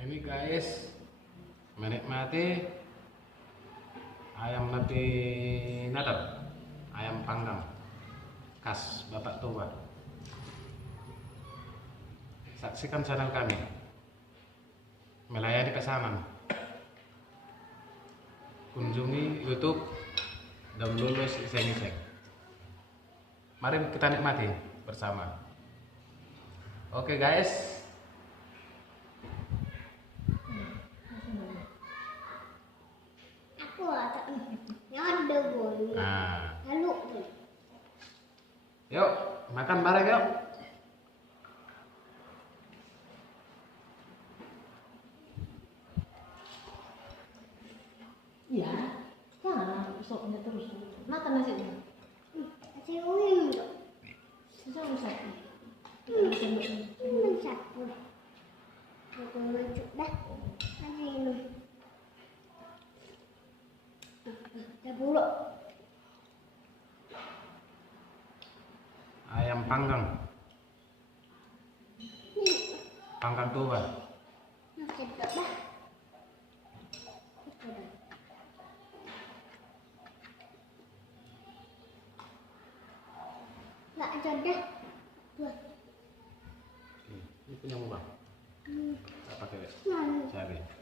Ini guys, menikmati ayam nabi nadab, ayam panggang khas Bapak Tua. Saksikan channel kami, melayani pesanan. Kunjungi YouTube dan lulus iseng-iseng. Mari kita nikmati bersama. Oke guys. Nah. Yuk, makan bareng yuk. Iya, jangan sopnya terus. Makan nasinya. Nasi unik. Jangan sakit. Satu. Aku lucu dah. Nasi ini. Dah buruk. Ayam panggang. Panggang tua. Nasi dah. Nggak ada. Tuh. Ini punya bang. Tak pakai cari.